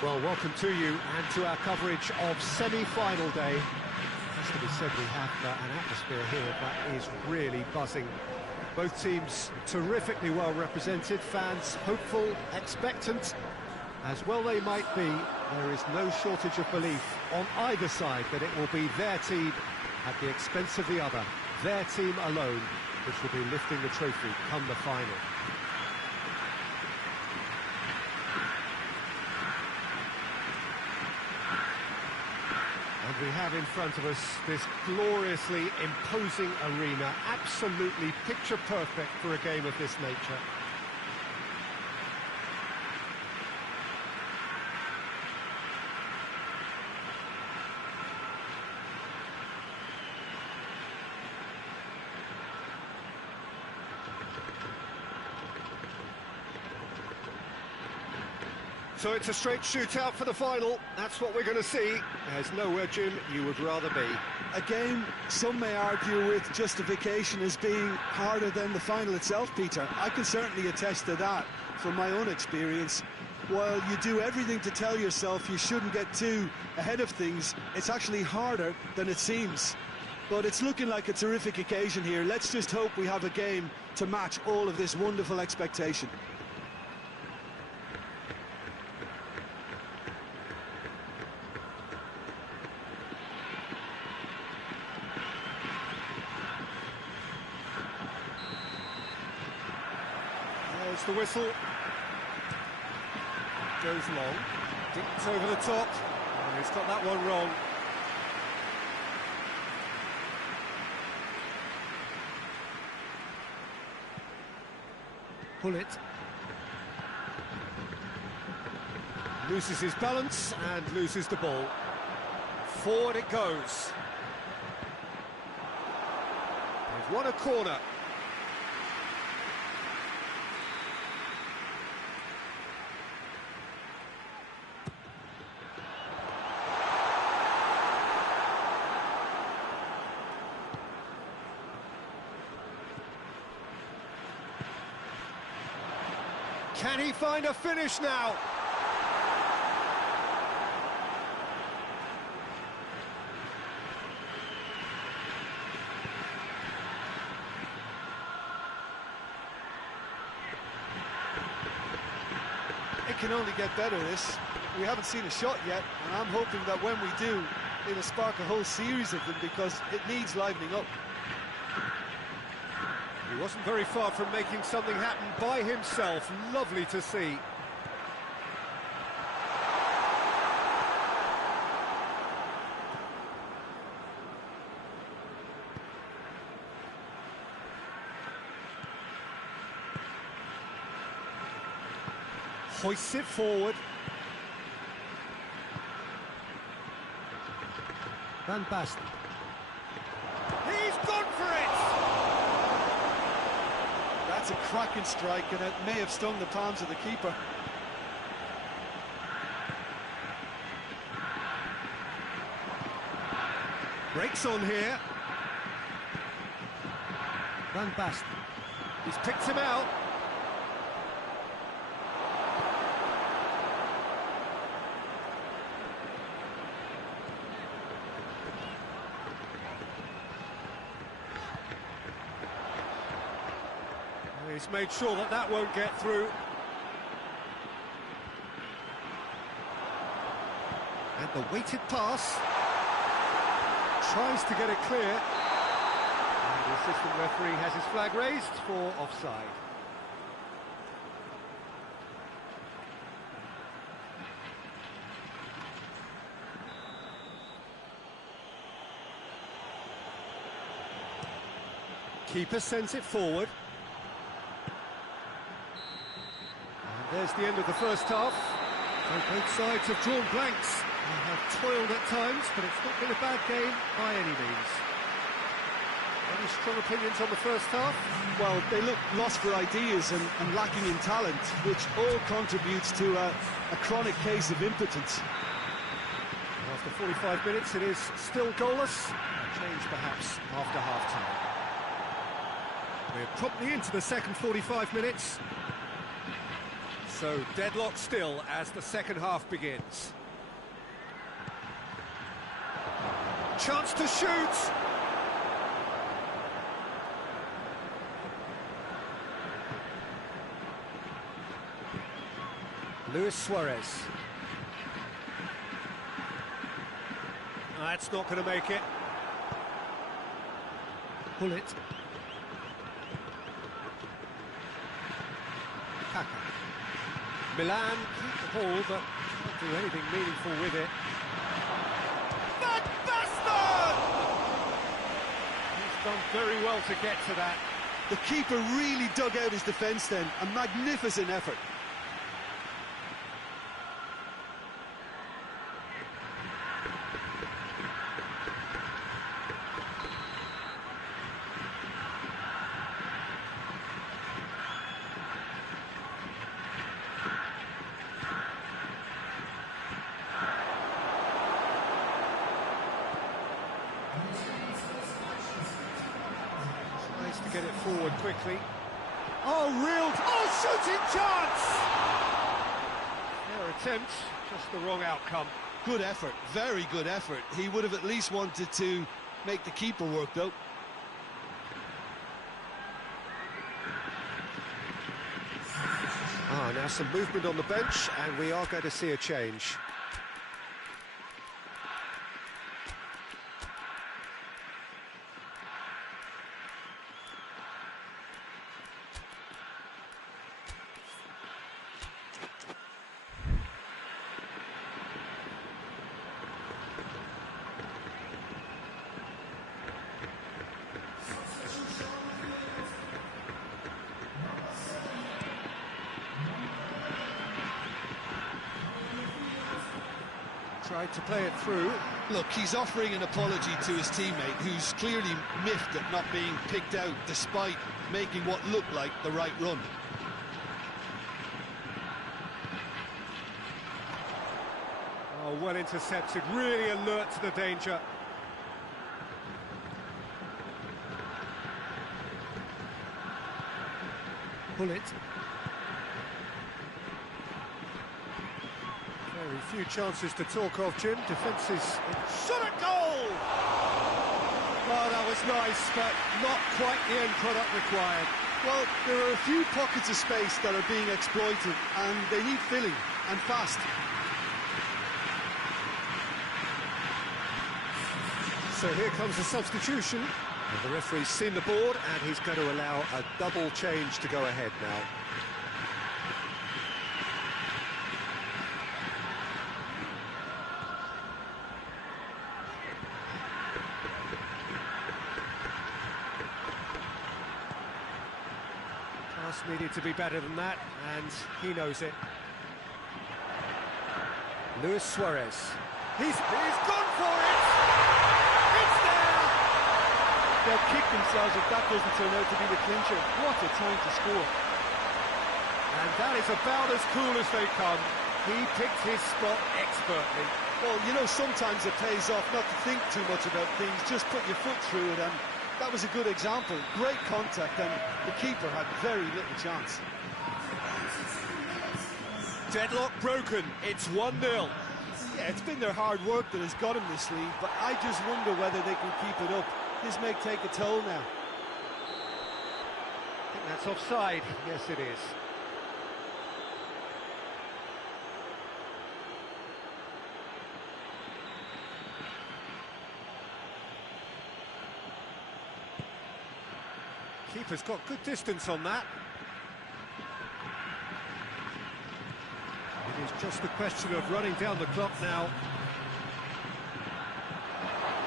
Well, welcome to you and to our coverage of semi-final day. It has to be said, we have an atmosphere here that is really buzzing. Both teams terrifically well represented, fans hopeful, expectant. As well they might be, there is no shortage of belief on either side that it will be their team at the expense of the other, their team alone, which will be lifting the trophy come the final. And we have in front of us this gloriously imposing arena, absolutely picture perfect for a game of this nature. So it's a straight shootout for the final. That's what we're going to see. There's nowhere, Jim, you would rather be. A game some may argue with justification as being harder than the final itself, Peter. I can certainly attest to that from my own experience. While you do everything to tell yourself you shouldn't get too ahead of things, it's actually harder than it seems. But it's looking like a terrific occasion here. Let's just hope we have a game to match all of this wonderful expectation. There's the whistle. Goes long. Dipped over the top. Oh, he's got that one wrong. Pull it. Loses his balance and loses the ball. Forward it goes. They've won a corner. Can he find a finish now? It can only get better, this. We haven't seen a shot yet, and I'm hoping that when we do, it'll spark a whole series of them because it needs livening up. He wasn't very far from making something happen by himself. Lovely to see. Hoists it forward. Van Basten. He's gone for it! That's a cracking strike, and it may have stung the palms of the keeper. Breaks on here. Van Basten. He's picked him out. He's made sure that that won't get through. And the weighted pass. Tries to get it clear. And the assistant referee has his flag raised for offside. Keeper sends it forward. There's the end of the first half. Both sides have drawn blanks. They have toiled at times, but it's not been a bad game by any means. Any strong opinions on the first half? Well, they look lost for ideas and lacking in talent, which all contributes to a chronic case of impotence. After 45 minutes, it is still goalless. A change perhaps after half-time. We're promptly into the second 45 minutes. So deadlock still as the second half begins. Chance to shoot! Luis Suarez. That's not going to make it. Pull it. Kaka. Milan keep the ball, but can't do anything meaningful with it. Van Basten! He's done very well to get to that. The keeper really dug out his defence then. A magnificent effort. To get it forward quickly. Oh, shooting chance! Fair attempt, just the wrong outcome. Good effort, very good effort. He would have at least wanted to make the keeper work, though. Now some movement on the bench, and we are going to see a change. Tried to play it through. Look, he's offering an apology to his teammate, who's clearly miffed at not being picked out despite making what looked like the right run. Oh, well intercepted, really alert to the danger. Pull it. Very few chances to talk of, Jim. Defence is... Shot at goal! Oh, that was nice, but not quite the end product required. Well, there are a few pockets of space that are being exploited, and they need filling, and fast. So here comes the substitution. And the referee's seen the board, and he's going to allow a double change to go ahead now. Pass needed to be better than that, and he knows it. Luis Suarez. He's gone for it! It's there! They'll kick themselves if that doesn't turn out to be the clincher. What a time to score. And that is about as cool as they come. He picked his spot expertly. Well, you know, sometimes it pays off not to think too much about things, just put your foot through it, and that was a good example. Great contact, and the keeper had very little chance. Deadlock broken, it's 1-0. Yeah, it's been their hard work that has got them this lead, but I just wonder whether they can keep it up. This may take a toll now. I think that's offside. Yes, it is. Keeper's got good distance on that. It is just a question of running down the clock now.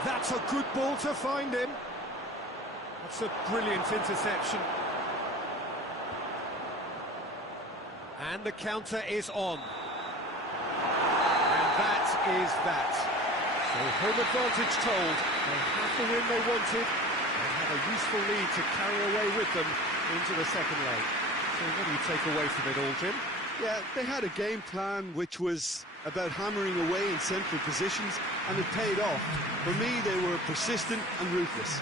That's a good ball to find him. That's a brilliant interception. And the counter is on. And that is that. So home advantage told. They have the win they wanted. They have a useful lead to carry away with them into the second leg. So what do you take away from it all, Jim? Yeah, they had a game plan which was about hammering away in central positions, and it paid off. For me, they were persistent and ruthless.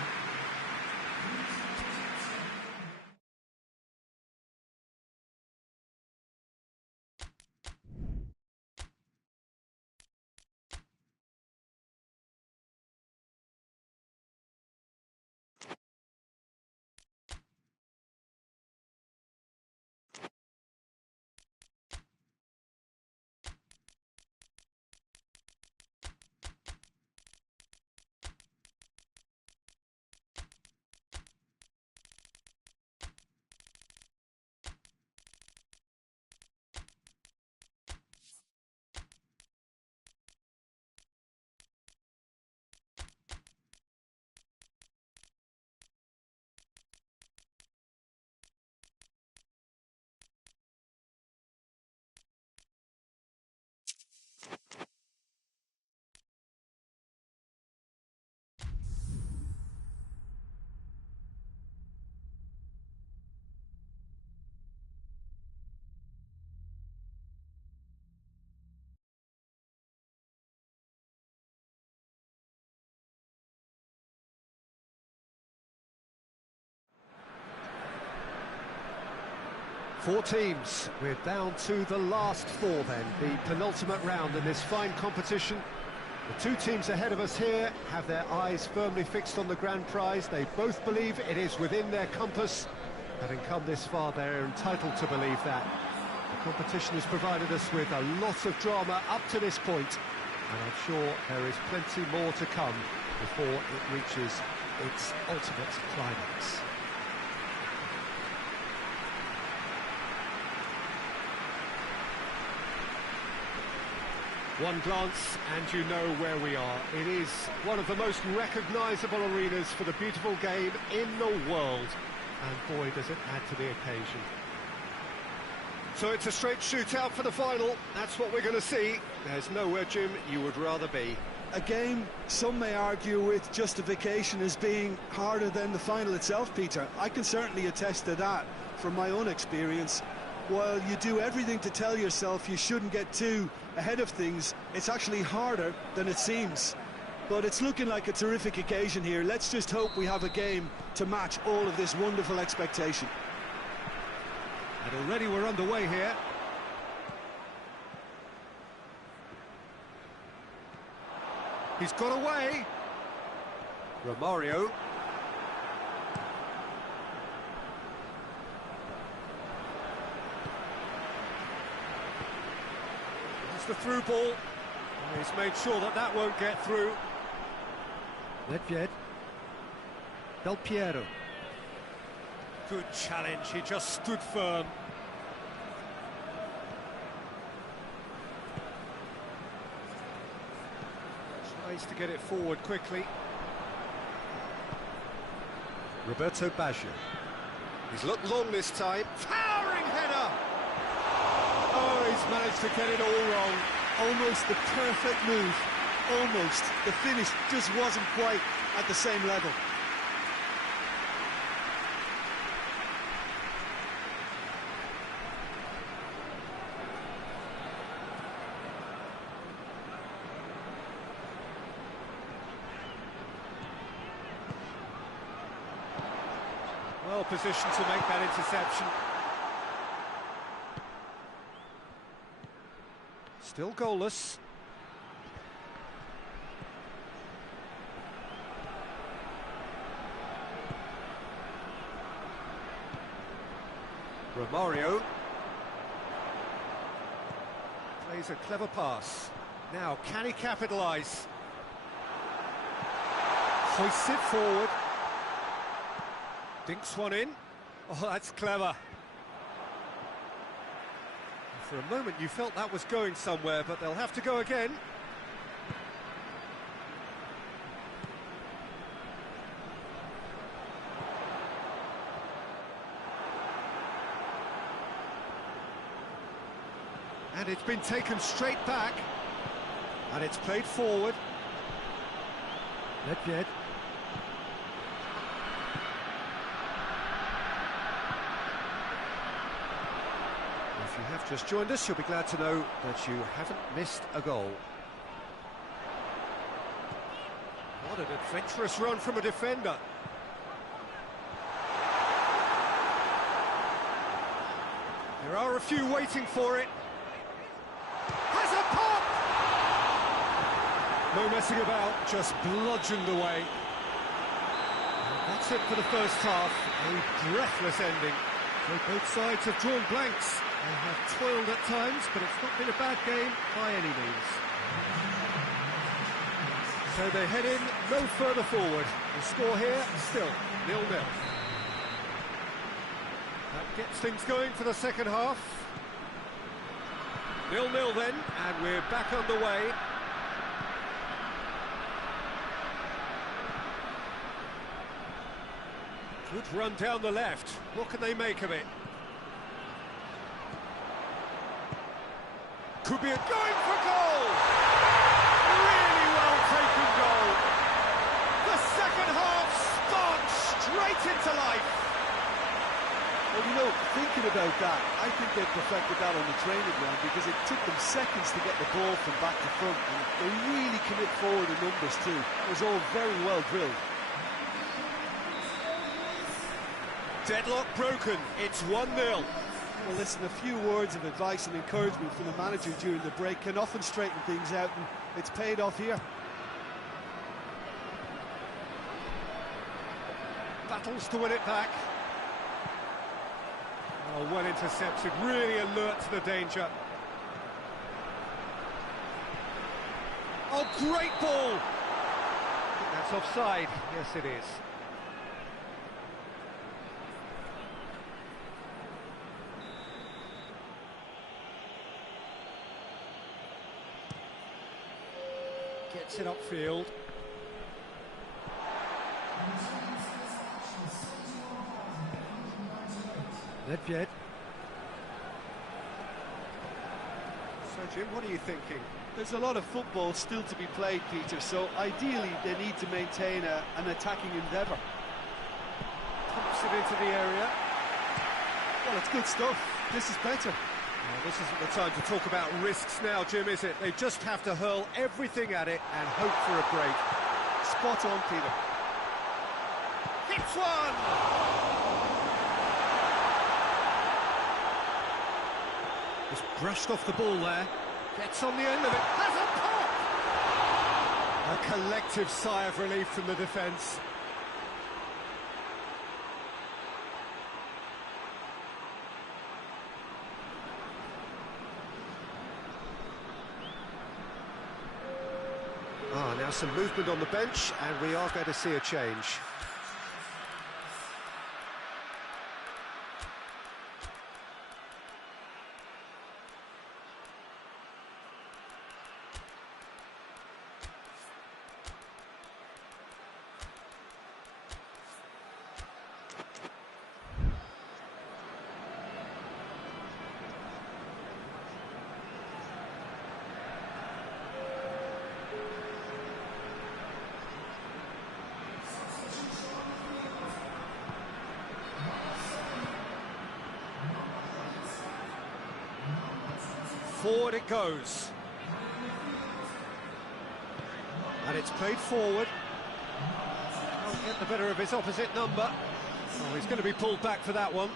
Four teams. We're down to the last four then, the penultimate round in this fine competition. The two teams ahead of us here have their eyes firmly fixed on the grand prize. They both believe it is within their compass. Having come this far, they're entitled to believe that. The competition has provided us with a lot of drama up to this point, and I'm sure there is plenty more to come before it reaches its ultimate climax. One glance and you know where we are. It is one of the most recognisable arenas for the beautiful game in the world. And boy, does it add to the occasion. So it's a straight shootout for the final. That's what we're going to see. There's nowhere, Jim, you would rather be. A game some may argue with justification as being harder than the final itself, Peter. I can certainly attest to that from my own experience. While you do everything to tell yourself you shouldn't get too ahead of things, it's actually harder than it seems. But it's looking like a terrific occasion here. Let's just hope we have a game to match all of this wonderful expectation. And already we're underway here. He's got away. Romario. That's the through ball. He's made sure that that won't get through. Nedved. Del Piero. Good challenge, he just stood firm. Tries to get it forward quickly. Roberto Baggio. He's looked long this time. Towering header! Oh, he's managed to get it all wrong. Almost the perfect move. Almost. The finish just wasn't quite at the same level. Well positioned to make that interception. Still goalless. Romario plays a clever pass. Now, can he capitalise? Hoists it forward. Dinks one in. Oh, that's clever. For a moment you felt that was going somewhere, but they'll have to go again. And it's been taken straight back. And it's played forward. Nedved. If you have just joined us, you'll be glad to know that you haven't missed a goal. What an adventurous run from a defender. There are a few waiting for it. Has a pop! No messing about, just bludgeoned away. And that's it for the first half, a breathless ending. So both sides have drawn blanks. They have toiled at times, but it's not been a bad game by any means. So they head in no further forward. The score here, still 0-0. That gets things going for the second half. 0-0 then, and we're back underway. Good run down the left. What can they make of it? Could be a going for goal! Really well taken goal. The second half sparks straight into life. Well, you know, thinking about that, I think they perfected that on the training ground because it took them seconds to get the ball from back to front, and they really commit forward in numbers too. It was all very well drilled. Deadlock broken, it's 1-0. Well, listen, a few words of advice and encouragement from the manager during the break can often straighten things out, and it's paid off here. Battles to win it back. Oh, well intercepted, really alert to the danger. Oh, great ball! I think that's offside. Yes, it is. Gets it upfield. Nedved. So, Jim, what are you thinking? There's a lot of football still to be played, Peter, so ideally they need to maintain an attacking endeavour. Pumps it into the area. Well, it's good stuff. This is better. Well, this isn't the time to talk about risks now, Jim, is it? They just have to hurl everything at it and hope for a break. Spot on, Peter. Hits one! Just brushed off the ball there. Gets on the end of it. Has a pop! A collective sigh of relief from the defence. Now some movement on the bench, and we are going to see a change. Forward it goes. And it's played forward. Can't get the better of his opposite number. Oh, he's going to be pulled back for that one.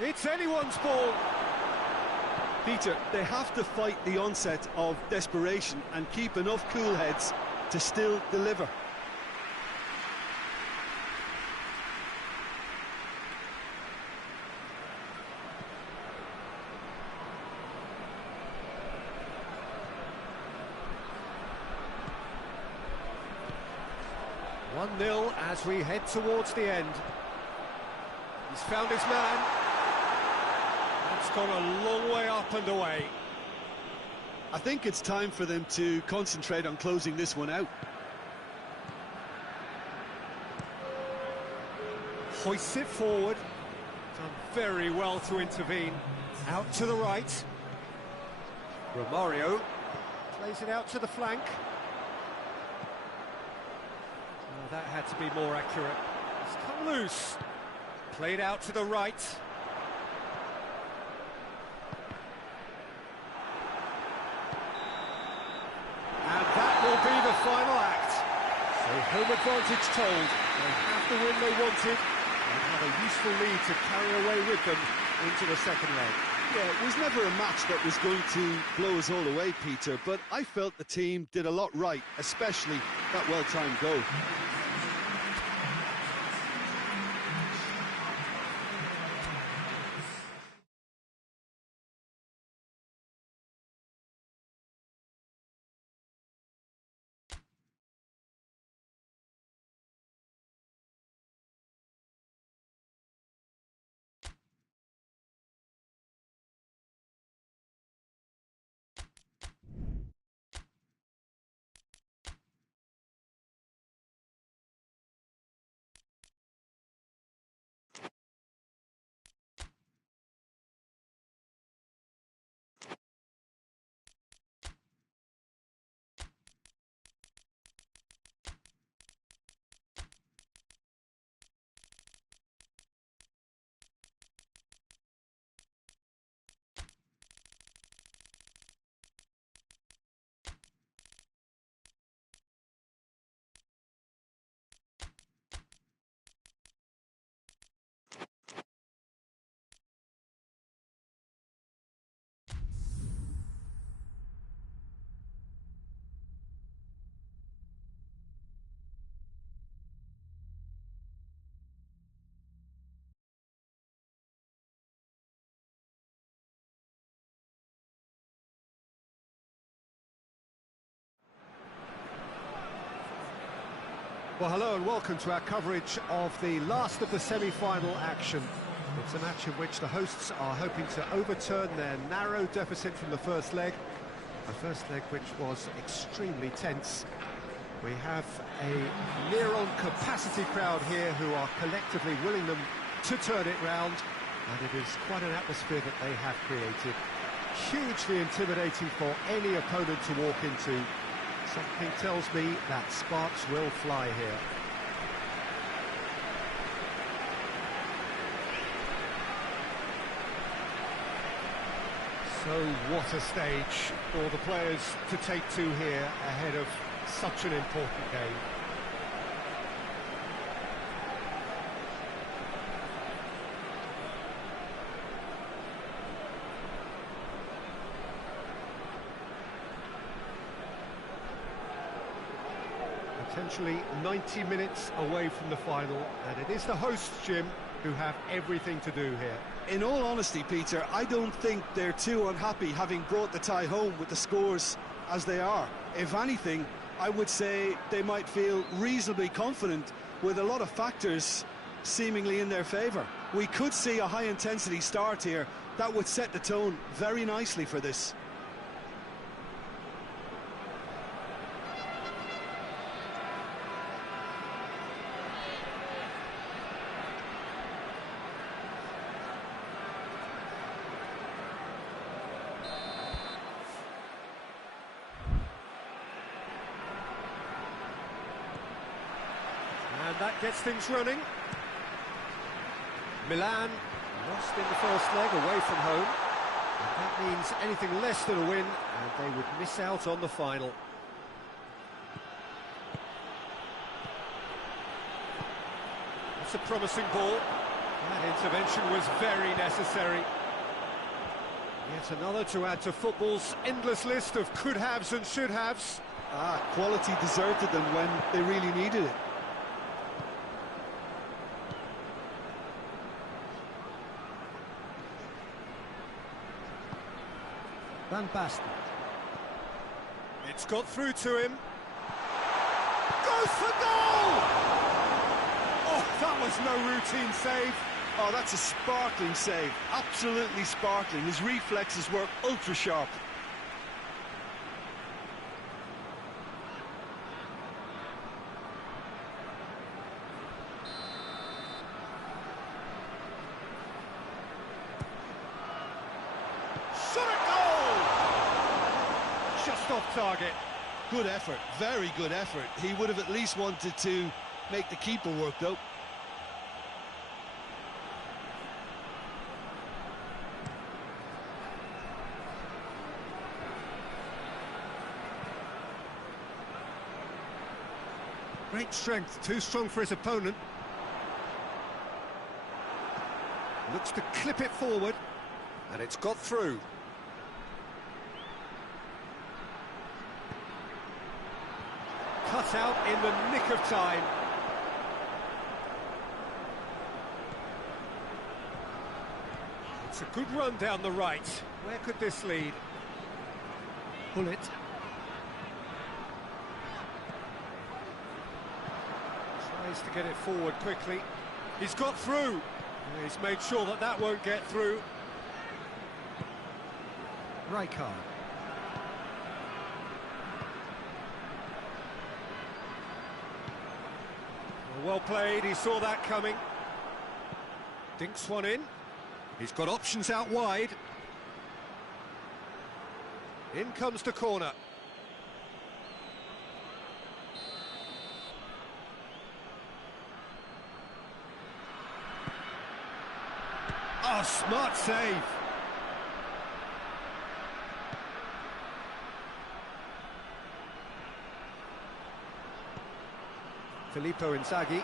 It's anyone's ball. Peter, they have to fight the onset of desperation and keep enough cool heads to still deliver. One 0 as we head towards the end. He's found his man. It's gone a long way up and away. I think it's time for them to concentrate on closing this one out. Hoists it forward. Done very well to intervene. Out to the right. Romario plays it out to the flank. Oh, that had to be more accurate. It's come loose. Played out to the right. Will be the final act. So home advantage told. They have the win they wanted and have a useful lead to carry away with them into the second leg. Yeah, it was never a match that was going to blow us all away, Peter, but I felt the team did a lot right, especially that well-timed goal. Well, hello and welcome to our coverage of the last of the semi-final action. It's a match in which the hosts are hoping to overturn their narrow deficit from the first leg. A first leg which was extremely tense. We have a near-on capacity crowd here who are collectively willing them to turn it round. And it is quite an atmosphere that they have created. Hugely intimidating for any opponent to walk into. Something tells me that sparks will fly here. So what a stage for the players to take to here ahead of such an important game. Potentially 90 minutes away from the final, and it is the hosts, Jim, who have everything to do here. In all honesty, Peter, I don't think they're too unhappy having brought the tie home with the scores as they are. If anything, I would say they might feel reasonably confident with a lot of factors seemingly in their favour. We could see a high-intensity start here that would set the tone very nicely for this. And that gets things running. Milan lost in the first leg away from home. And that means anything less than a win, and they would miss out on the final. That's a promising ball. That intervention was very necessary. Yet another to add to football's endless list of could-haves and should-haves. Quality deserted them when they really needed it. Van Basten. It's got through to him. Goes for goal! Oh, that was no routine save. Oh, that's a sparkling save. Absolutely sparkling. His reflexes were ultra-sharp. Shot at goal! Just off target. Good effort, very good effort. He would have at least wanted to make the keeper work, though. Great strength, too strong for his opponent. Looks to clip it forward, and it's got through. Cut out in the nick of time. It's a good run down the right. Where could this lead? Bullet. Tries to get it forward quickly. He's got through. He's made sure that that won't get through. Rijkaard. Well played, he saw that coming. Dinks one in. He's got options out wide. In comes the corner. Oh, smart save. Filippo Inzaghi.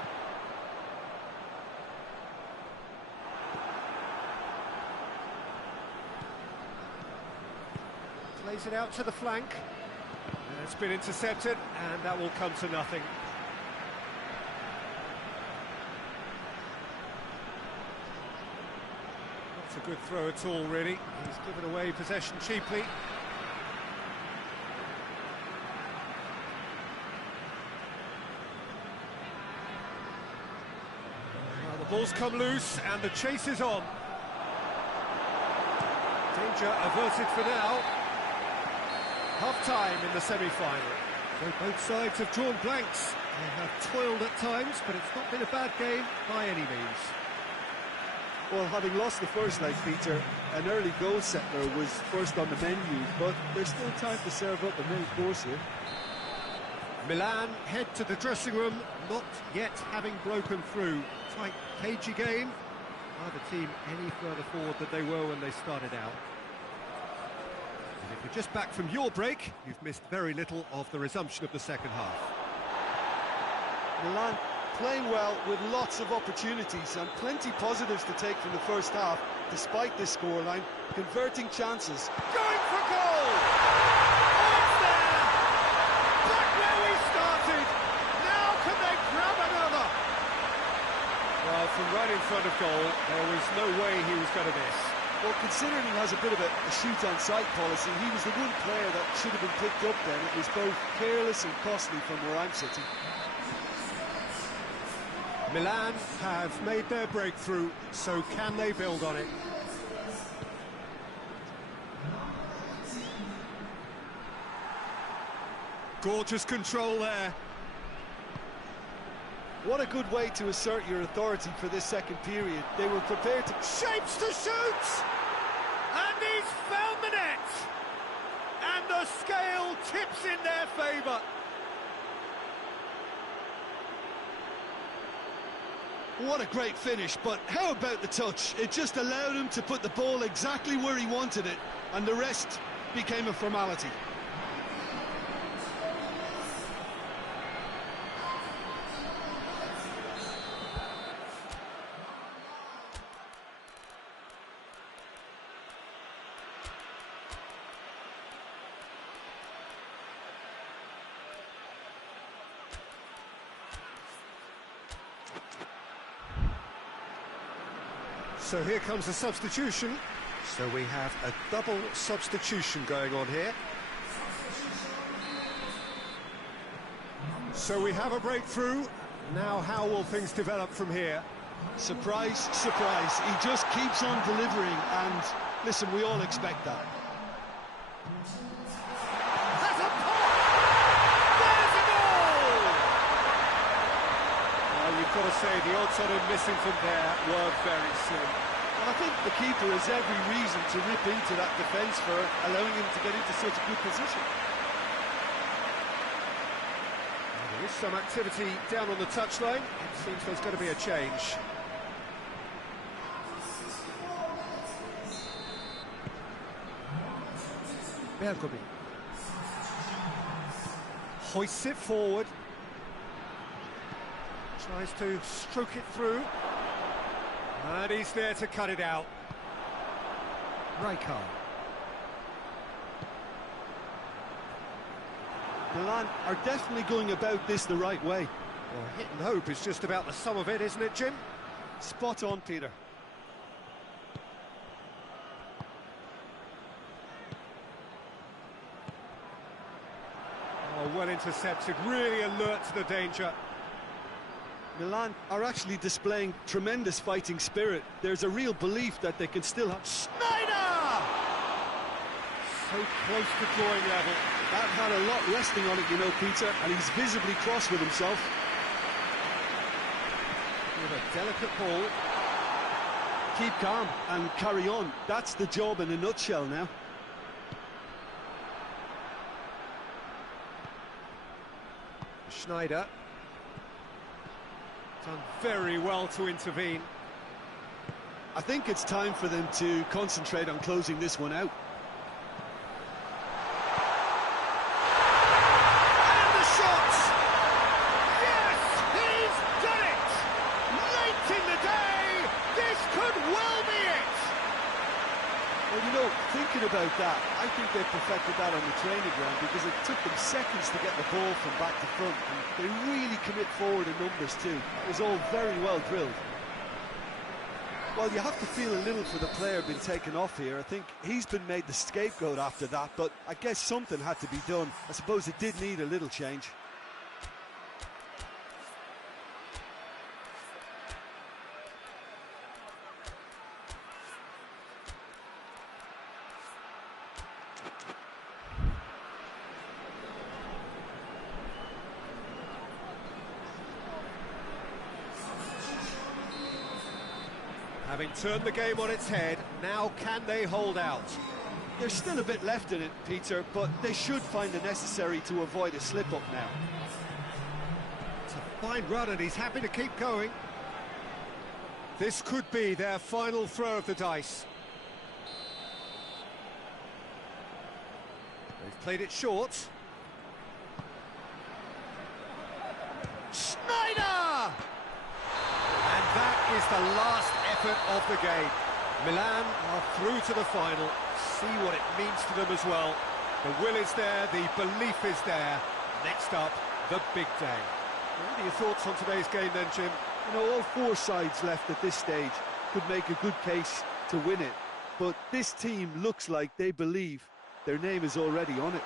Plays it out to the flank. And it's been intercepted, and that will come to nothing. Not a good throw at all, really. He's given away possession cheaply. Ball's come loose and the chase is on. Danger averted for now. Half-time in the semi-final. So both sides have drawn blanks. They have toiled at times, but it's not been a bad game by any means. Well, having lost the first leg, Peter, an early goal settler was first on the menu, but there's still time to serve up the main course here. Milan head to the dressing room, not yet having broken through. Tight, cagey game. Neither team any further forward than they were when they started out. And if you're just back from your break, you've missed very little of the resumption of the second half. Milan playing well with lots of opportunities and plenty positives to take from the first half, despite this scoreline, converting chances. Going for goal! Oh, it's there! Back where we started! Now can they grab another? Well, from right in front of goal, there was no way he was going to miss. Well, considering he has a bit of a shoot-on-sight policy, he was the one player that should have been picked up then. It was both careless and costly from where I'm sitting. Milan have made their breakthrough, so can they build on it? Gorgeous control there. What a good way to assert your authority for this second period. They were prepared to... Shapes to shoot! And he's found the net! And the scale tips in their favour. What a great finish, but how about the touch? It just allowed him to put the ball exactly where he wanted it, and the rest became a formality. So here comes a substitution. So we have a double substitution going on here. So we have a breakthrough. Now how will things develop from here? Surprise, surprise. He just keeps on delivering, and listen, we all expect that. That's a pop! There's a goal! Well, you've got to say the odds on him missing from there were very slim. I think the keeper has every reason to rip into that defence for allowing him to get into such a good position. There is some activity down on the touchline. It seems there's going to be a change. Bergomi hoists it forward. Tries to stroke it through. And he's there to cut it out. Rijkaard. Milan are definitely going about this the right way. Well, hit and hope is just about the sum of it, isn't it, Jim? Spot on, Peter. Oh, well intercepted, really alert to the danger. Milan are actually displaying tremendous fighting spirit. There's a real belief that they can still have... Schneider! So close to drawing level. That had a lot resting on it, you know, Peter, and he's visibly cross with himself. With a delicate ball. Keep calm and carry on. That's the job in a nutshell now. Schneider. Done very well to intervene. I think it's time for them to concentrate on closing this one out. And the shot! Yes, he's done it! Late in the day, this could well be it! Well, you know, thinking about that, I think they perfected that on the training ground because it took them seconds to get the ball from back to front, and they really commit forward in numbers too. It was all very well drilled. Well, you have to feel a little for the player being taken off here. I think he's been made the scapegoat after that, but I guess something had to be done. I suppose it did need a little change. Having turned the game on its head, now can they hold out? There's still a bit left in it, Peter, but they should find the necessary to avoid a slip-up now. It's a fine run, and he's happy to keep going. This could be their final throw of the dice. They've played it short. Schneider! And that is the last effort of the game. Milan are through to the final. See what it means to them as well. The will is there, the belief is there. Next up, the big day. What are your thoughts on today's game then, Jim? You know, all four sides left at this stage could make a good case to win it. But this team looks like they believe their name is already on it.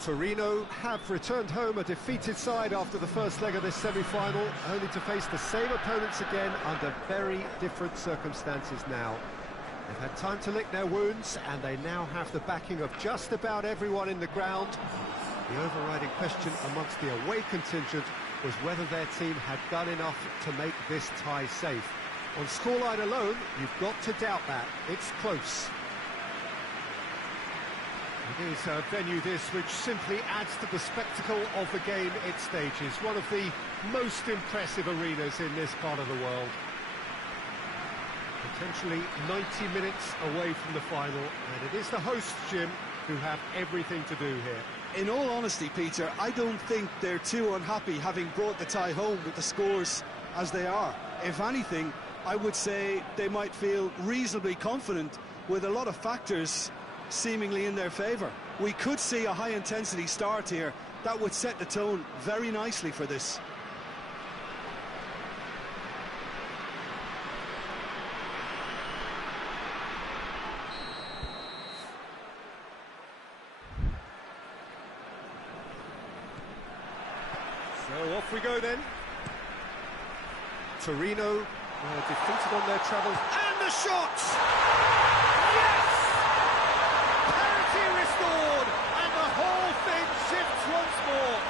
Torneo have returned home a defeated side after the first leg of this semi-final, only to face the same opponents again under very different circumstances now. They've had time to lick their wounds, and they now have the backing of just about everyone in the ground. The overriding question amongst the away contingent was whether their team had done enough to make this tie safe. On scoreline alone, you've got to doubt that. It's close. It is a venue this which simply adds to the spectacle of the game it stages. One of the most impressive arenas in this part of the world. Potentially 90 minutes away from the final, and it is the hosts, Jim, who have everything to do here. In all honesty, Peter, I don't think they're too unhappy having brought the tie home with the scores as they are. If anything, I would say they might feel reasonably confident with a lot of factors seemingly in their favour. We could see a high-intensity start here. That would set the tone very nicely for this. So off we go then. Torneo defeated on their travels, and the shots! Yes! Restored, and the whole thing shifts once more.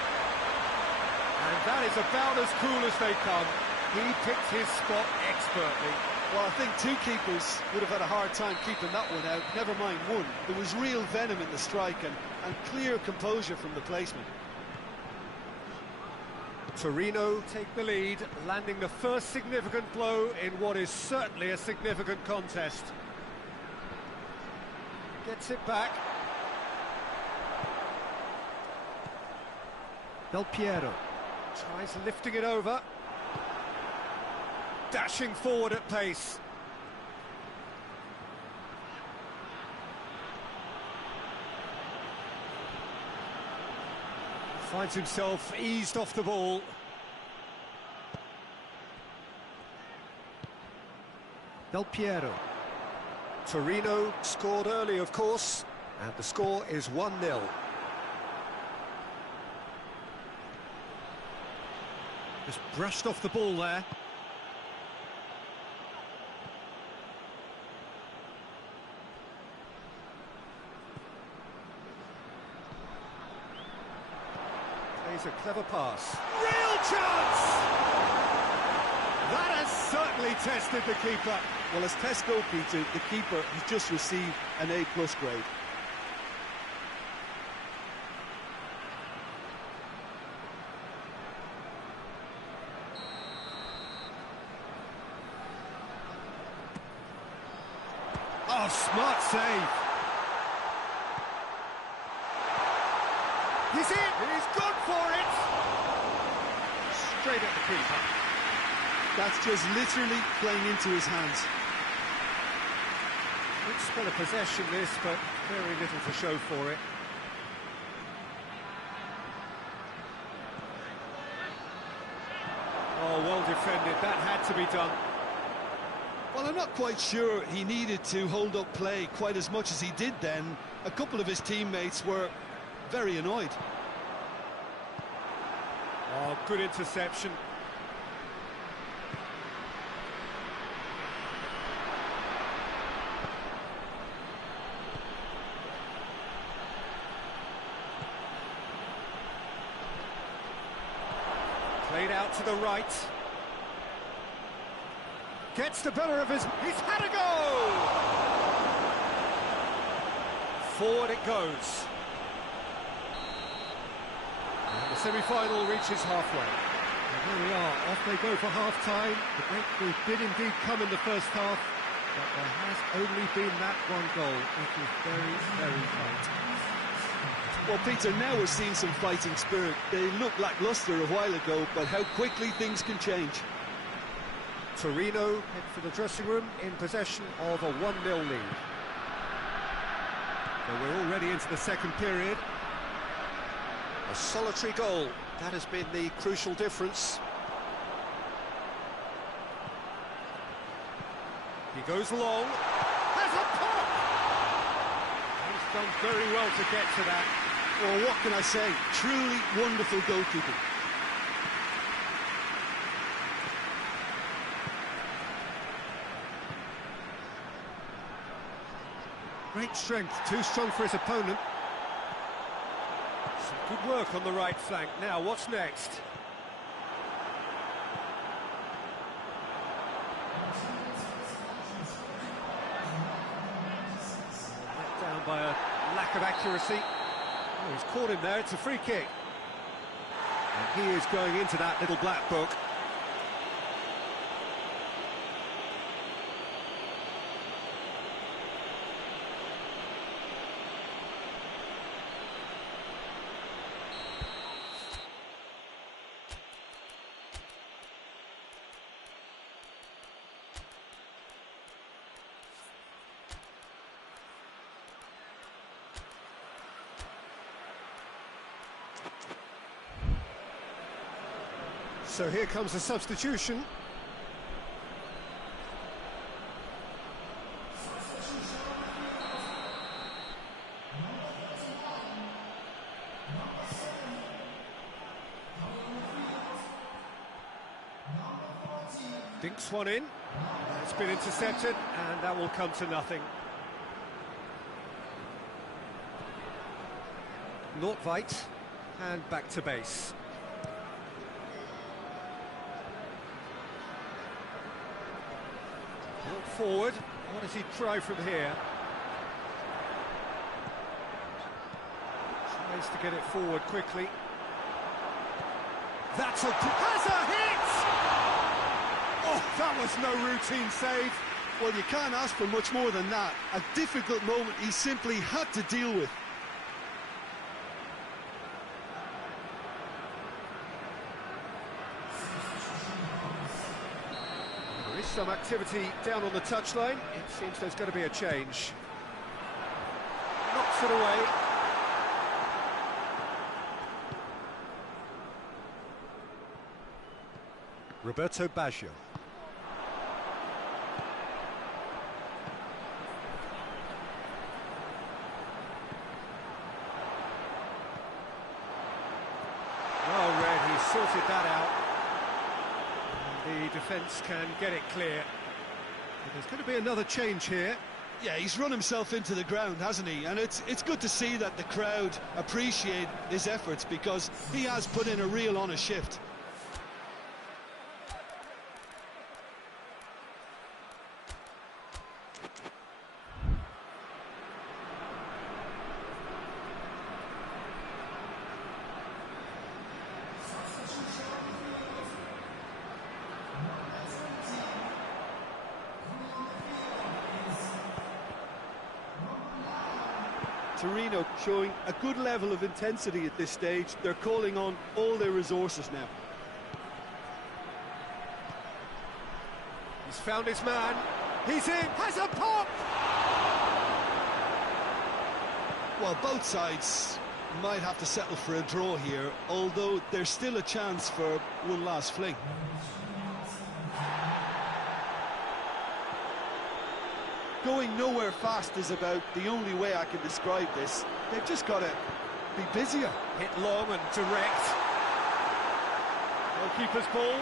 And that is about as cool as they come. He picked his spot expertly. Well, I think two keepers would have had a hard time keeping that one out, never mind one. There was real venom in the strike and clear composure from the placement. Torneo take the lead, landing the first significant blow in what is certainly a significant contest. Gets it back. Del Piero tries lifting it over, dashing forward at pace. Finds himself eased off the ball. Del Piero. Torneo scored early, of course, and the score is 1-0. Just brushed off the ball there. Here's a clever pass. Real chance! That has certainly tested the keeper. Well, as tests go, Peter, the keeper has just received an A+ grade. Oh, smart save. He's in. He's gone for it. Straight at the keeper. That's just literally playing into his hands. Good spell of possession this, but very little to show for it. Oh, well defended. That had to be done. Well, I'm not quite sure he needed to hold up play quite as much as he did then. A couple of his teammates were very annoyed. Oh, good interception. Played out to the right. Gets the better of his... He's had a go! Forward it goes. And the semi-final reaches halfway. And there we are, off they go for half-time. The breakthrough did indeed come in the first half, but there has only been that one goal, which is very, very tight. Well, Peter, now we're seeing some fighting spirit. They looked lacklustre a while ago, but how quickly things can change. Torneo head for the dressing room in possession of a 1-0 lead. So we're already into the second period. A solitary goal, that has been the crucial difference. He goes long, has a pop! He's done very well to get to that. Well, what can I say? Truly wonderful goalkeeping. Great strength, too strong for his opponent. Some good work on the right flank. Now, what's next? Let down by a lack of accuracy. Oh, he's caught him there, it's a free kick. And he is going into that little black book. So here comes the substitution. Dinks one in. It's been intercepted, and that will come to nothing. Nordtveit, and back to base. Brought forward. What does he try from here? Tries to get it forward quickly. That's has a hit! Oh, that was no routine save. Well, you can't ask for much more than that. A difficult moment he simply had to deal with. There is some activity down on the touchline. It seems there's going to be a change. Knocks it away. Roberto Baggio. Well read, he sorted that out. And the defence can get it clear. But there's going to be another change here. Yeah, he's run himself into the ground, hasn't he? And it's good to see that the crowd appreciate his efforts, because he has put in a real honest shift. Torneo showing a good level of intensity at this stage. They're calling on all their resources now. He's found his man. He's in. Has a pop! Well, both sides might have to settle for a draw here, although there's still a chance for one last fling. Going nowhere fast is about the only way I can describe this. They've just got to be busier. Hit long and direct. Goalkeeper's ball.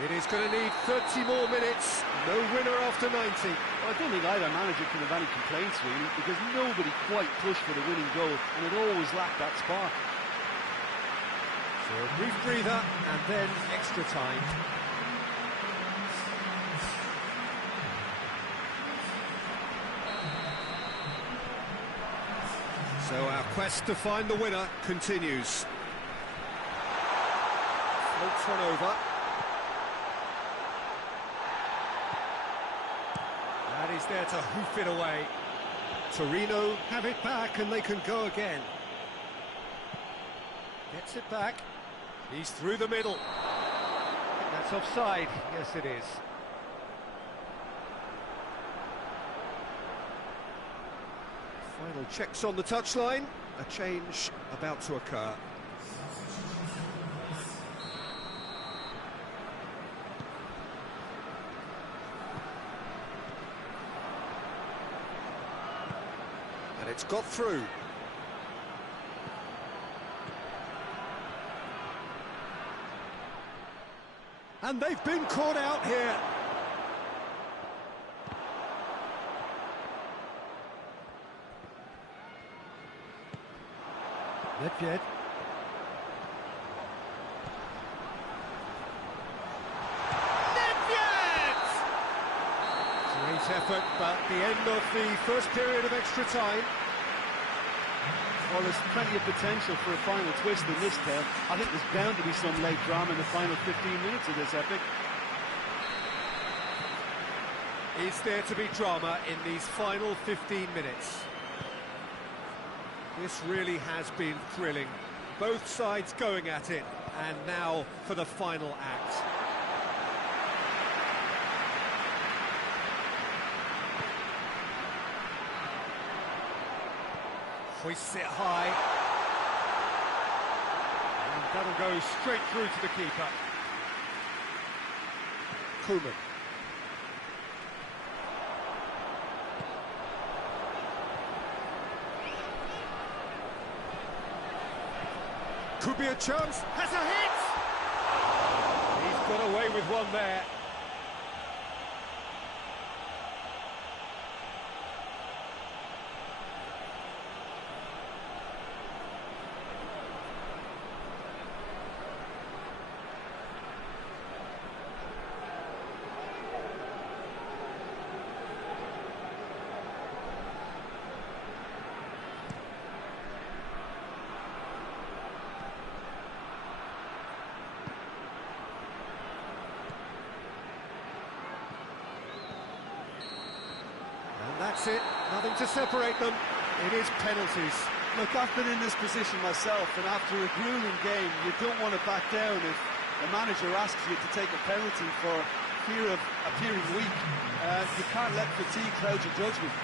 It is going to need 30 more minutes. No winner after 90. Well, I don't think either manager can have any complaints, really, because nobody quite pushed for the winning goal, and it always lacked that spark. So a brief breather, and then extra time. So our quest to find the winner continues. Floats one over. That is there to hoof it away. Torneo have it back and they can go again. Gets it back. He's through the middle. That's offside. Yes, it is. Final checks on the touchline. A change about to occur. And it's got through. And they've been caught out here. Nedved. Nedved! Great effort, but the end of the first period of extra time. Well, there's plenty of potential for a final twist in this tale. I think there's bound to be some late drama in the final 15 minutes of this epic. Is there to be drama in these final 15 minutes? This really has been thrilling. Both sides going at it, and now for the final act. Hoists it high. And that'll go straight through to the keeper. KÖLN. Could be a chance. Has a hit! He's got away with one there. That's it, nothing to separate them. It is penalties. Look, I've been in this position myself, and after a grueling game, you don't want to back down if the manager asks you to take a penalty for fear of appearing weak. You can't let fatigue cloud your judgment.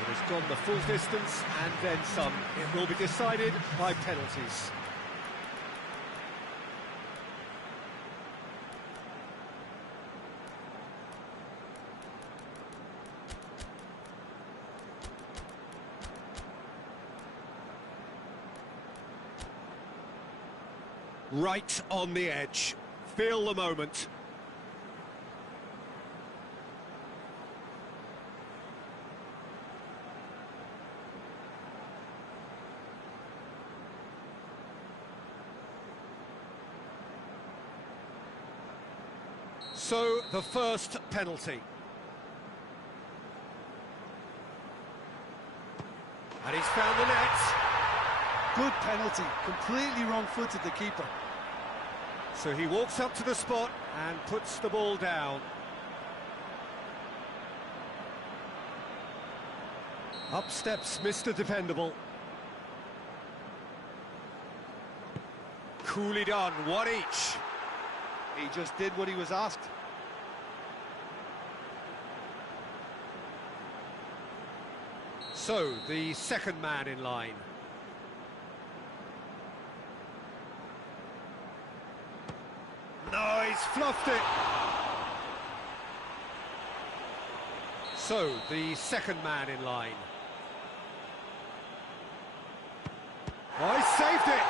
It has gone the full distance and then some. It will be decided by penalties. Right on the edge. Feel the moment. So, the first penalty. And he's found the net. Good penalty, completely wrong-footed the keeper. So he walks up to the spot and puts the ball down. Up steps Mr. Dependable. Coolly done, one each. He just did what he was asked. So, the second man in line. No, he's fluffed it. So, the second man in line. Oh, he saved it!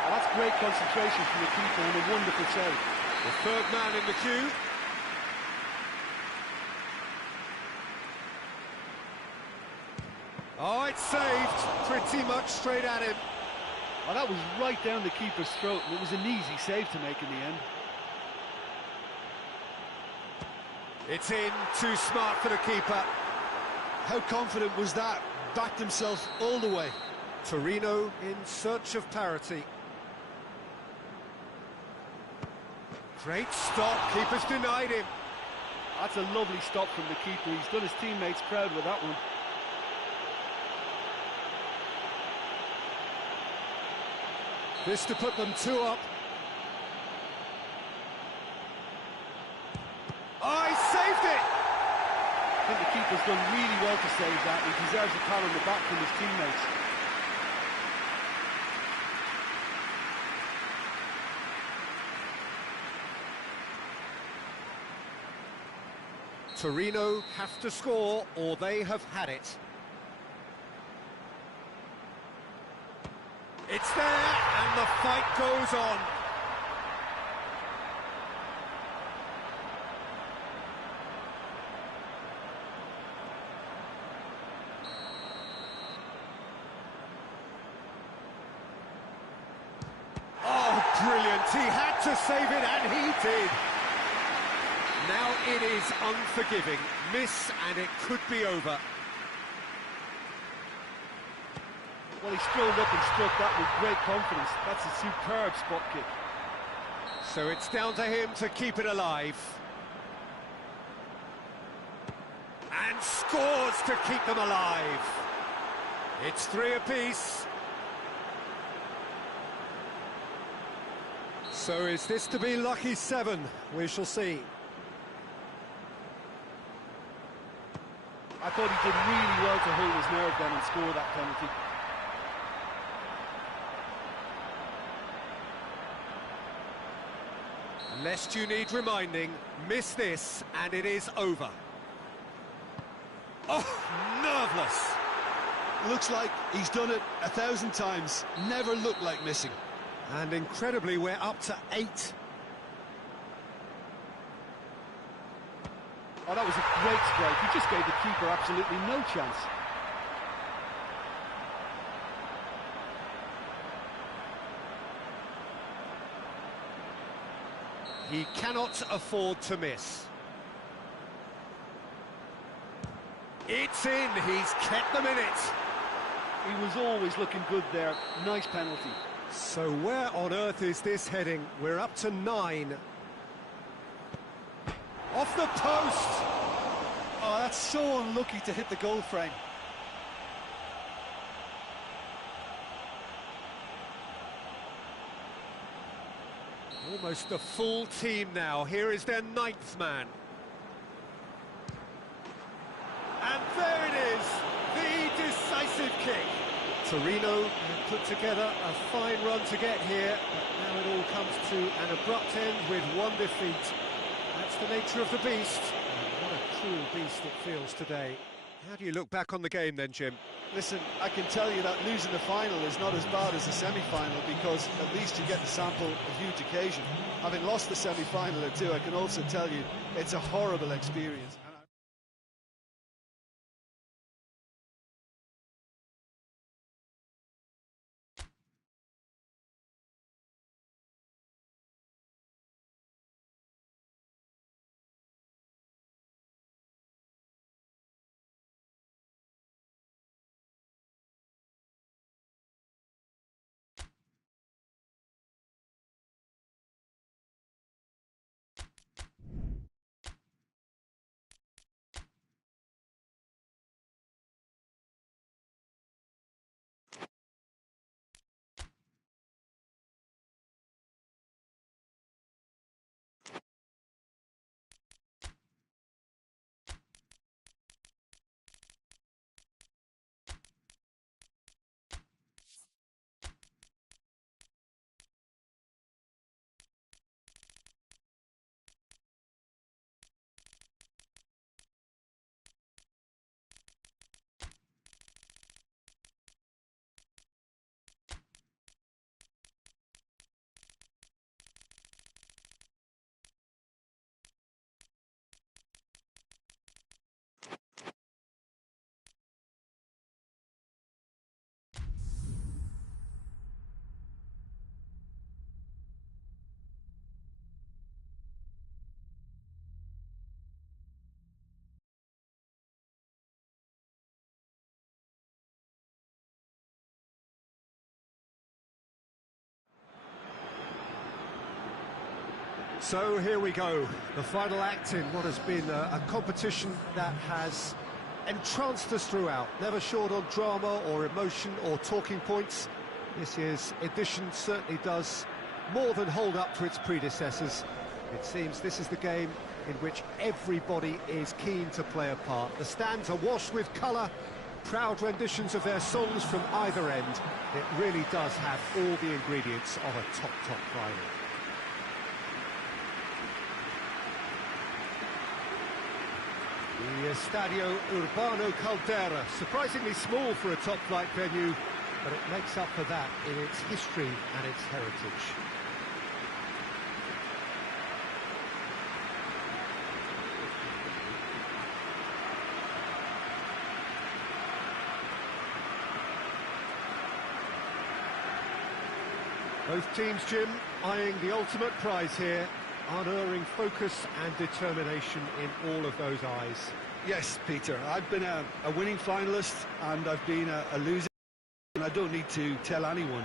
Oh, that's great concentration from the keeper and a wonderful save. The third man in the queue. Oh, it's saved, pretty much straight at him. Oh, that was right down the keeper's throat, and it was an easy save to make in the end. It's in, too smart for the keeper. How confident was that? Backed himself all the way. Torneo in search of parity. Great stop, keeper's denied him. That's a lovely stop from the keeper. He's done his teammates proud with that one. This to put them 2 up. Oh, he saved it! I think the keeper's done really well to save that. He deserves a pat on the back from his teammates. Torneo have to score or they have had it. It's there, and the fight goes on. Oh, brilliant. He had to save it, and he did. Now it is unforgiving. Miss, and it could be over. Well, he strolled up and struck that with great confidence. That's a superb spot kick. So it's down to him to keep it alive. And scores to keep them alive. It's 3 apiece. So is this to be lucky 7? We shall see. I thought he did really well to hold his nerve then and score that penalty. Lest you need reminding, miss this and it is over. Oh, nerveless. Looks like he's done it 1,000 times. Never looked like missing. And incredibly, we're up to 8. Oh, that was a great strike. He just gave the keeper absolutely no chance. He cannot afford to miss. It's in, he's kept them in it. He was always looking good there. Nice penalty. So where on earth is this heading? We're up to 9. Off the post! Oh, that's so unlucky to hit the goal frame. Almost the full team now. Here is their 9th man. And there it is, the decisive kick. Torneo have put together a fine run to get here, but now it all comes to an abrupt end with 1 defeat. That's the nature of the beast. And what a cruel beast it feels today. How do you look back on the game then, Jim? Listen, I can tell you that losing the final is not as bad as the semi-final, because at least you get the sample of huge occasion. Having lost the semi-final or 2, I can also tell you it's a horrible experience. So here we go, the final act in what has been a competition that has entranced us throughout, never short on drama or emotion or talking points. This year's edition certainly does more than hold up to its predecessors. It seems this is the game in which everybody is keen to play a part. The stands are washed with colour, proud renditions of their songs from either end. It really does have all the ingredients of a top final. The Estadio Urbano Caldera, surprisingly small for a top-flight venue, but it makes up for that in its history and its heritage. Both teams, Jim, eyeing the ultimate prize here, unerring focus and determination in all of those eyes. Yes, Peter, I've been a winning finalist and I've been a loser, and I don't need to tell anyone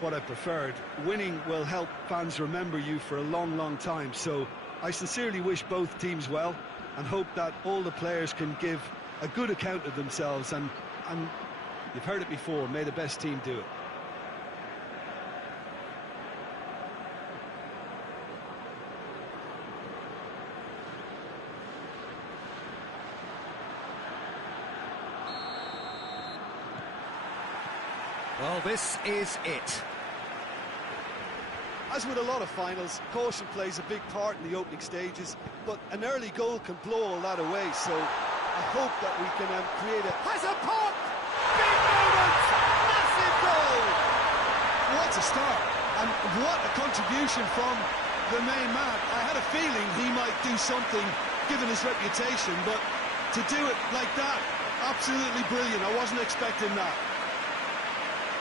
what I preferred. Winning will help fans remember you for a long time, so I sincerely wish both teams well and hope that all the players can give a good account of themselves, and you've heard it before, may the best team do it. Well, this is it. As with a lot of finals, caution plays a big part in the opening stages, but an early goal can blow all that away, so I hope that we can create a... Has a pop! Big moment! Massive goal! What a start, and what a contribution from the main man. I had a feeling he might do something, given his reputation, but to do it like that, absolutely brilliant. I wasn't expecting that.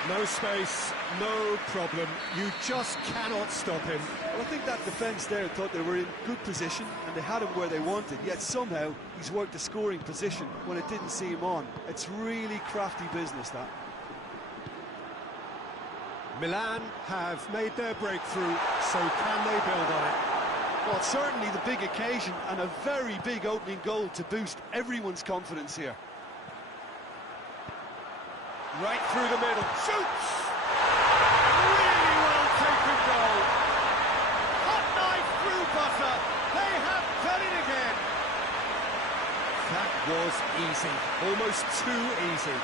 No space, no problem. You just cannot stop him. Well, I think that defence there thought they were in good position and they had him where they wanted, yet somehow he's worked a scoring position when it didn't see him on. It's really crafty business, that. Milan have made their breakthrough, so can they build on it? Well, certainly the big occasion and a very big opening goal to boost everyone's confidence here. Right through the middle, shoots! Really well taken goal. Hot knife through butter. They have done it again. That was easy, almost too easy.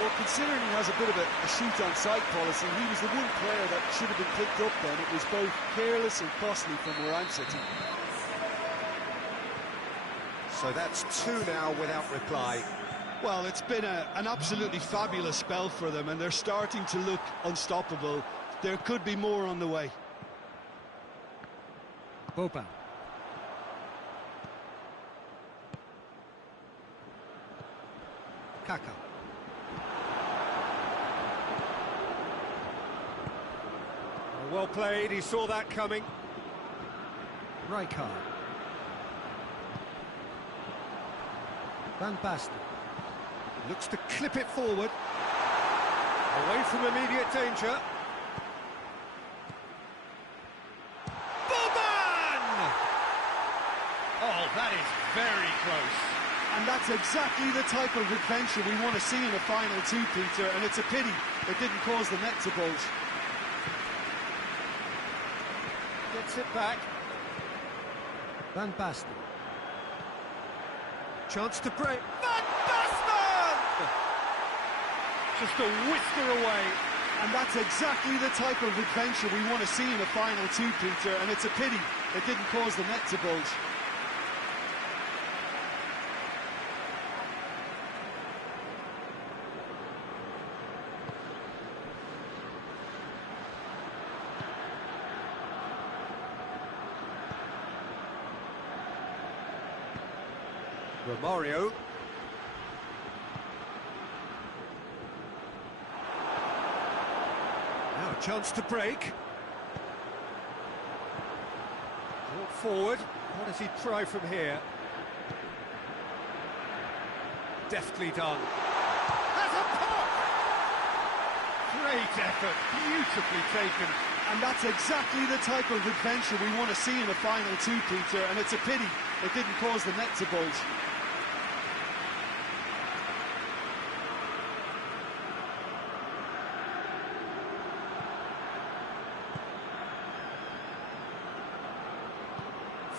Well, considering he has a bit of a shoot-on-sight policy, he was the one player that should have been picked up then. It was both careless and costly from where I'm sitting. So that's two now without reply. Well, it's been an absolutely fabulous spell for them, and they're starting to look unstoppable. There could be more on the way. Boba. Kaka. Well played, he saw that coming. Rijkaard. Van Basten. Looks to clip it forward. Away from immediate danger. Boban! Oh, that is very close. And that's exactly the type of adventure we want to see in a final too, Peter, and it's a pity it didn't cause the net to bulge. Gets it back. Van Basten. Chance to break. Van Basten! Just a whisker away. And that's exactly the type of adventure we want to see in a final too, Peter, and it's a pity it didn't cause the net to bulge. Romario. Now a chance to break. Brought forward. What does he try from here? Deftly done. Has a pop! Great effort, beautifully taken. And that's exactly the type of adventure we want to see in a final too, Peter, and it's a pity it didn't cause the net to bulge.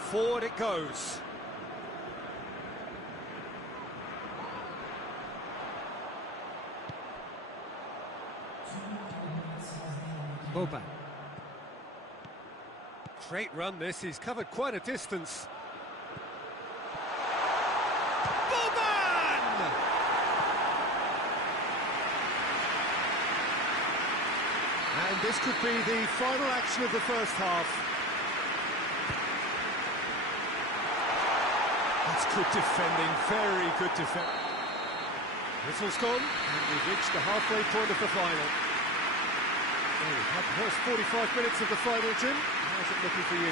Forward it goes. Boban. Great run this, he's covered quite a distance. Boban! And this could be the final action of the first half. That's good defending, very good defending. Whistle's gone, and we've reached the halfway point of the final. Well, we've had the first 45 minutes of the final, Jim. How's it looking for you?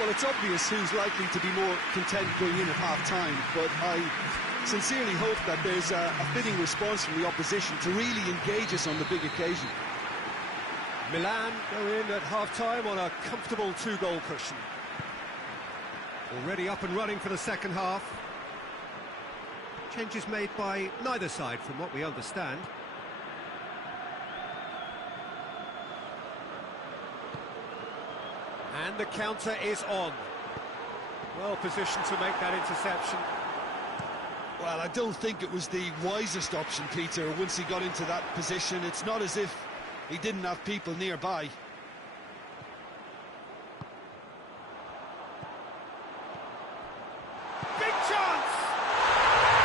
Well, it's obvious who's likely to be more content going in at half-time, but I sincerely hope that there's a fitting response from the opposition to really engage us on the big occasion. Milan go in at half-time on a comfortable two-goal cushion. Already up and running for the second half. Changes made by neither side, from what we understand. And the counter is on. Well positioned to make that interception. Well, I don't think it was the wisest option, Peter, once he got into that position. It's not as if he didn't have people nearby. Big chance!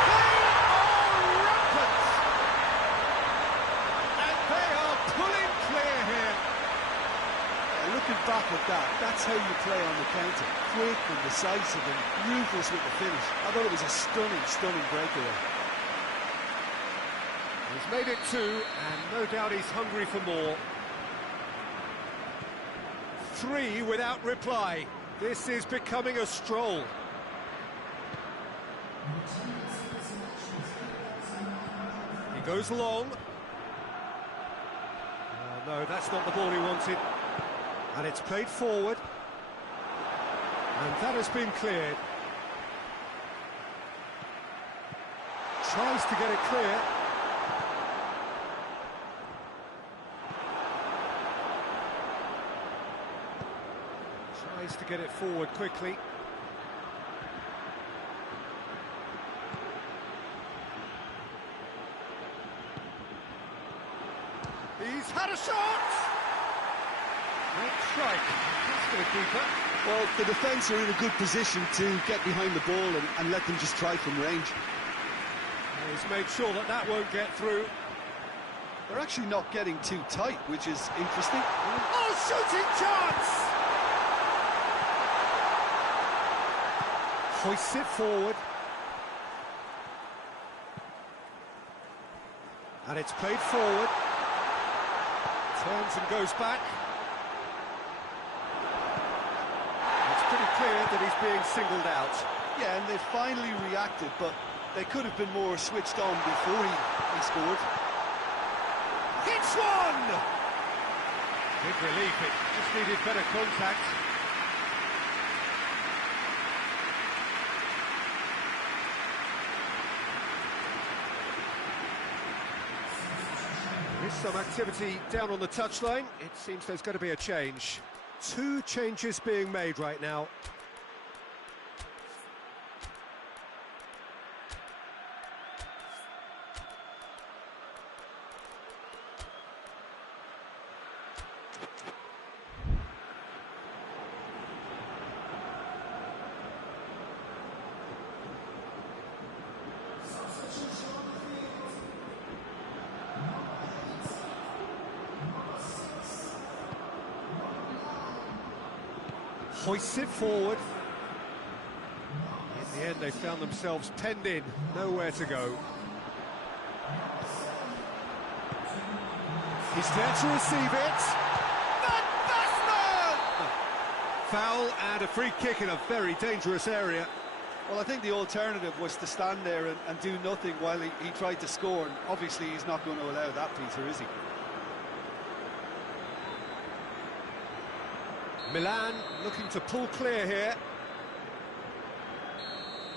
They are rampant! And they are pulling clear here. Looking back at that, that's how you play on the counter. Quick and decisive and ruthless with the finish. I thought it was a stunning, stunning breakaway. He's made it two, and no doubt he's hungry for more. 3 without reply. This is becoming a stroll. He goes long. Oh, no, that's not the ball he wanted. And it's played forward. And that has been cleared. Tries to get it clear. Tries to get it forward quickly. He's had a shot! Great strike. That's for the keeper. Well, the defence are in a good position to get behind the ball and let them just try from range. He's made sure that that won't get through. They're actually not getting too tight, which is interesting. Oh, shooting chance! Hoists it forward. And it's played forward. Turns and goes back. It's pretty clear that he's being singled out. Yeah, and they finally reacted, but they could have been more switched on before he scored. Hits one! Big relief, it just needed better contact. There is some activity down on the touchline. It seems there's going to be a change. 2 changes being made right now. Hoists it forward. In the end, they found themselves penned in, nowhere to go. He's there to receive it. Van Basten! Foul and a free kick in a very dangerous area. Well, I think the alternative was to stand there and do nothing while he tried to score. And obviously, he's not going to allow that, Peter, is he? Milan looking to pull clear here.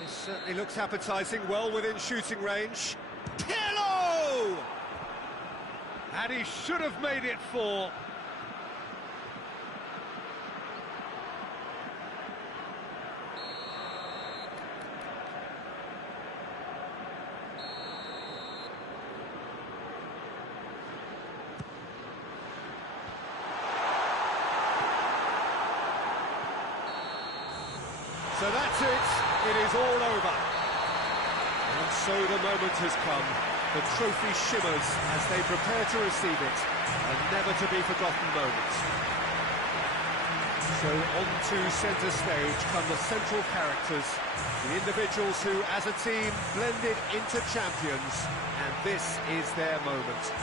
This certainly looks appetising, well within shooting range. Pirlo! And he should have made it 4. So that's it, it is all over. And so the moment has come. The trophy shimmers as they prepare to receive it. A never-to-be-forgotten moment. So onto centre stage come the central characters, the individuals who, as a team, blended into champions. And this is their moment.